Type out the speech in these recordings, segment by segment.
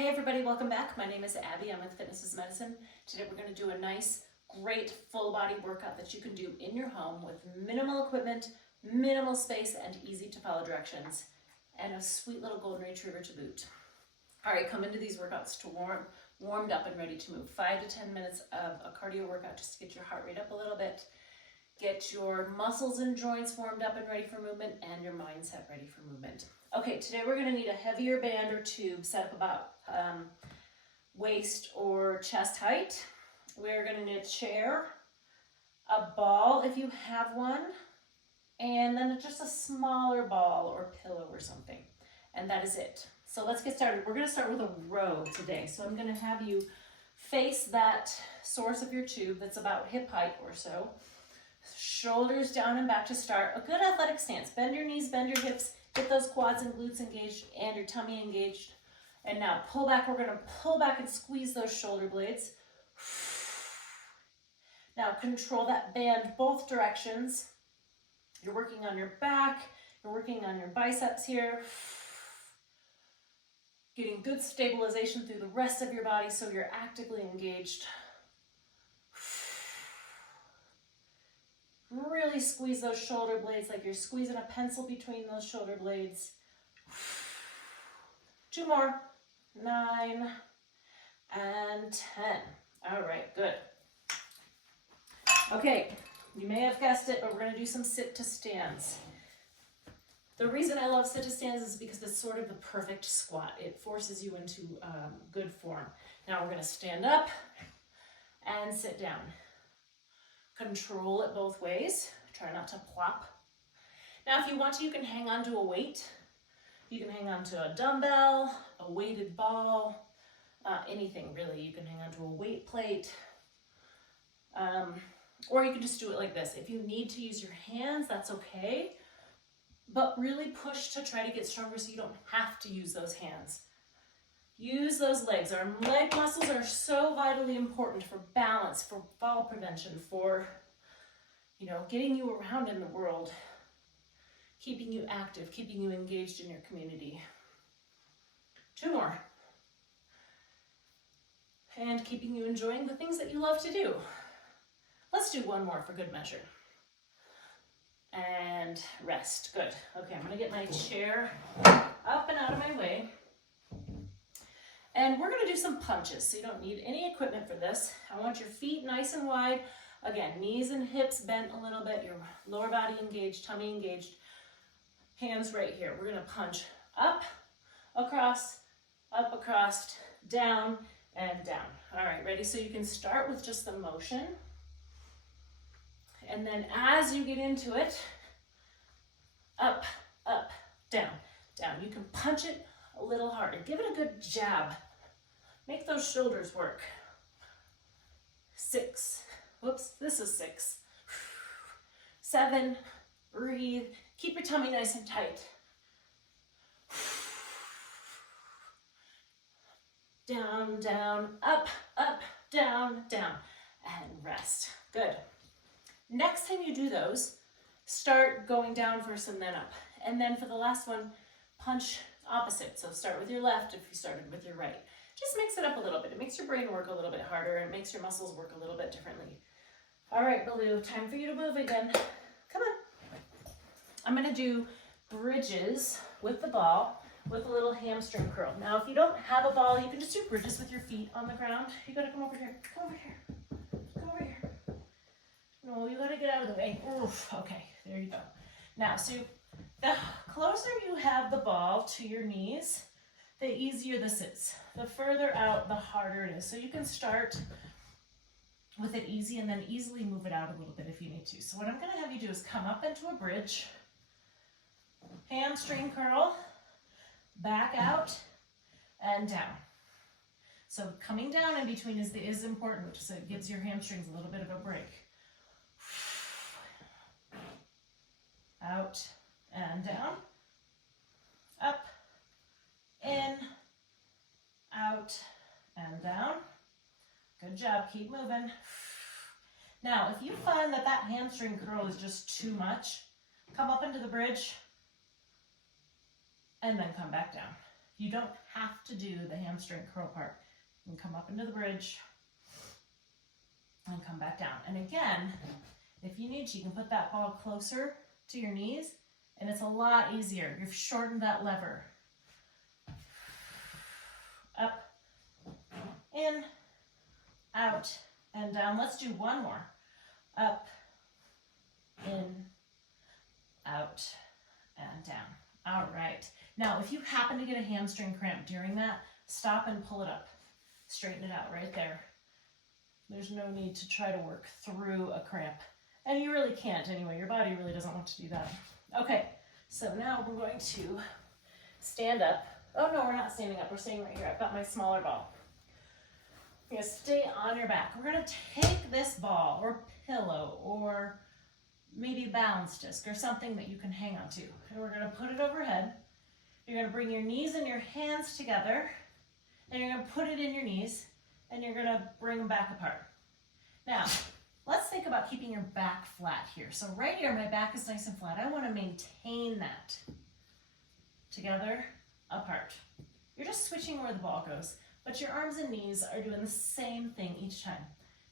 Hey everybody, welcome back. My name is Abby. I'm with Fitness is Medicine. Today we're going to do a nice, great full body workout that you can do in your home with minimal equipment, minimal space, and easy to follow directions, and a sweet little golden retriever to boot. All right, come into these workouts to warmed up and ready to move. 5 to 10 minutes of a cardio workout just to get your heart rate up a little bit, get your muscles and joints warmed up and ready for movement, and your mindset ready for movement. Okay, today we're going to need a heavier band or tube set up about waist or chest height. We're going to need a chair, a ball if you have one, and then just a smaller ball or pillow or something. And that is it. So let's get started. We're going to start with a row today. So I'm going to have you face that source of your tube that's about hip height or so. Shoulders down and back to start. A good athletic stance. Bend your knees, bend your hips, get those quads and glutes engaged and your tummy engaged. And now pull back. We're going to pull back and squeeze those shoulder blades. Now control that band both directions. You're working on your back. You're working on your biceps here. Getting good stabilization through the rest of your body so you're actively engaged. Really squeeze those shoulder blades like you're squeezing a pencil between those shoulder blades. 2 more. 9 and 10. All right, good. Okay, you may have guessed it, but we're going to do some sit to stands. The reason I love sit to stands is because it's sort of the perfect squat. It forces you into good form. Now we're going to stand up and sit down. Control it both ways. Try not to plop. Now if you want to, you can hang on to a weight. You can hang on to a dumbbell, a weighted ball, anything really. You can hang on to a weight plate. Or you can just do it like this. If you need to use your hands, that's okay. But really push to try to get stronger so you don't have to use those hands. Use those legs. Our leg muscles are so vitally important for balance, for fall prevention, for, getting you around in the world, keeping you active, keeping you engaged in your community. 2 more. And keeping you enjoying the things that you love to do. Let's do 1 more for good measure. And rest. Good. Okay, I'm going to get my chair up and out of my way. And we're going to do some punches, so you don't need any equipment for this. I want your feet nice and wide. Again, knees and hips bent a little bit, your lower body engaged, tummy engaged. Hands right here. We're going to punch up, across, down, and down. All right, ready? So you can start with just the motion. And then as you get into it, up, down, down. You can punch it a little harder. Give it a good jab. Make those shoulders work. 6. Whoops, this is 6. 7. Breathe. Keep your tummy nice and tight. Down, down, up, down, down. And rest. Good. Next time you do those, start going down first and then up. And then for the last one, punch opposite. So start with your left if you started with your right. Just mix it up a little bit. It makes your brain work a little bit harder. It makes your muscles work a little bit differently. All right, Baloo, time for you to move again. Come on. I'm going to do bridges with the ball with a little hamstring curl. Now, if you don't have a ball, you can just do bridges with your feet on the ground. You got to come over here. Come over here. Come over here. No, you got to get out of the way. Oof. Okay, there you go. Now, so the closer you have the ball to your knees, the easier this is. The further out, the harder it is. So you can start with it easy and then easily move it out a little bit if you need to. So what I'm going to have you do is come up into a bridge, hamstring curl, back out, and down. So coming down in between is important, so it gives your hamstrings a little bit of a break. Out and down, up, in, out, and down. Good job, keep moving. Now, if you find that hamstring curl is just too much, come up into the bridge and then come back down. You don't have to do the hamstring curl part. You can come up into the bridge and come back down. And again, if you need to, you can put that ball closer to your knees and it's a lot easier. You've shortened that lever. Up, in, out, and down. Let's do one more. Up, in, out, and down. All right. Now, if you happen to get a hamstring cramp during that, stop and pull it up. Straighten it out right there. There's no need to try to work through a cramp. And you really can't anyway. Your body really doesn't want to do that. Okay, so now we're going to stand up. Oh no, we're not standing up. We're staying right here. I've got my smaller ball. You're gonna stay on your back. We're gonna take this ball or pillow or maybe a balance disc or something that you can hang on to. And we're gonna put it overhead. You're gonna bring your knees and your hands together and you're gonna put it in your knees and you're gonna bring them back apart. Now, let's think about keeping your back flat here. So right here, my back is nice and flat. I wanna maintain that. Together, apart. You're just switching where the ball goes, but your arms and knees are doing the same thing each time.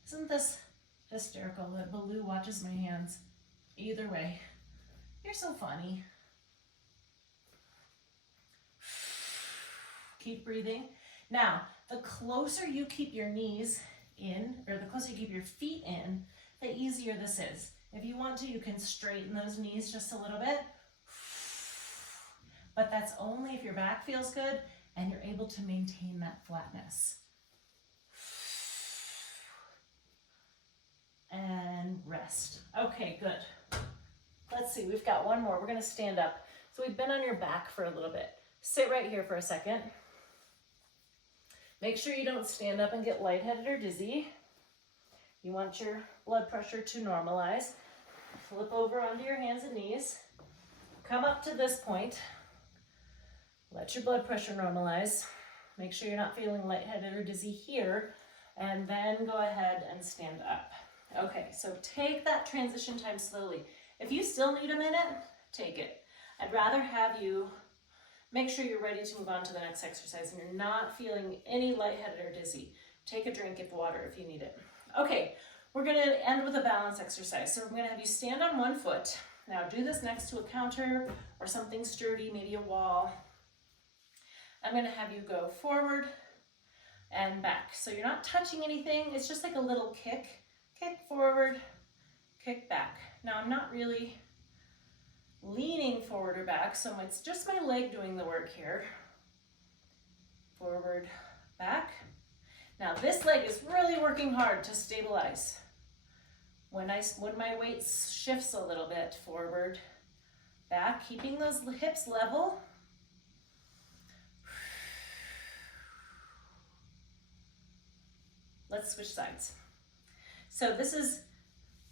Isn't this hysterical that Baloo watches my hands? Either way, you're so funny. Keep breathing. Now, the closer you keep your knees in, or the closer you keep your feet in, the easier this is. If you want to, you can straighten those knees just a little bit. But that's only if your back feels good and you're able to maintain that flatness. And rest. Okay, good. Let's see, we've got one more. We're gonna stand up. So we've been on your back for a little bit. Sit right here for a second. Make sure you don't stand up and get lightheaded or dizzy. You want your blood pressure to normalize. Flip over onto your hands and knees. Come up to this point. Let your blood pressure normalize. Make sure you're not feeling lightheaded or dizzy here. And then go ahead and stand up. Okay, so take that transition time slowly. If you still need a minute, take it. I'd rather have you make sure you're ready to move on to the next exercise and you're not feeling any lightheaded or dizzy. Take a drink of water if you need it. Okay, we're gonna end with a balance exercise. So we're gonna have you stand on one foot. Now do this next to a counter or something sturdy, maybe a wall. I'm gonna have you go forward and back. So you're not touching anything, it's just like a little kick. Kick forward, kick back. Now I'm not really leaning forward or back, so it's just my leg doing the work here. Forward, back. Now this leg is really working hard to stabilize. When my weight shifts a little bit, forward, back, keeping those hips level. Let's switch sides. So this is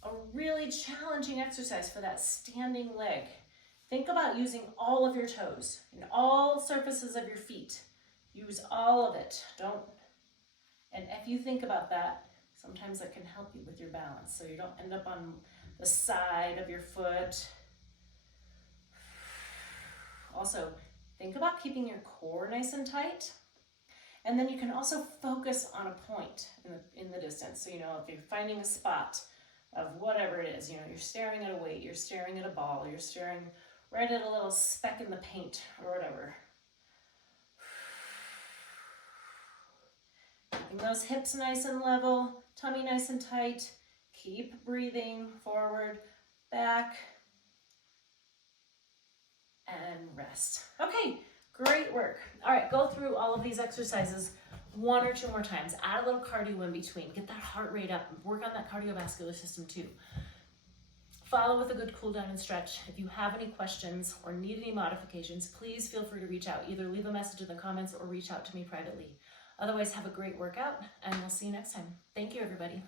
a really challenging exercise for that standing leg. Think about using all of your toes and all surfaces of your feet. Use all of it. And if you think about that, sometimes that can help you with your balance so you don't end up on the side of your foot. Also, think about keeping your core nice and tight. And then you can also focus on a point in the distance. So, if you're finding a spot of whatever it is, you're staring at a weight, you're staring at a ball, you're staring right at a little speck in the paint or whatever. Keeping those hips nice and level, tummy nice and tight. Keep breathing forward, back, and rest. Okay. Great work. All right, go through all of these exercises 1 or 2 more times. Add a little cardio in between. Get that heart rate up. Work on that cardiovascular system too. Follow with a good cool down and stretch. If you have any questions or need any modifications, please feel free to reach out. Either leave a message in the comments or reach out to me privately. Otherwise, have a great workout and we'll see you next time. Thank you, everybody.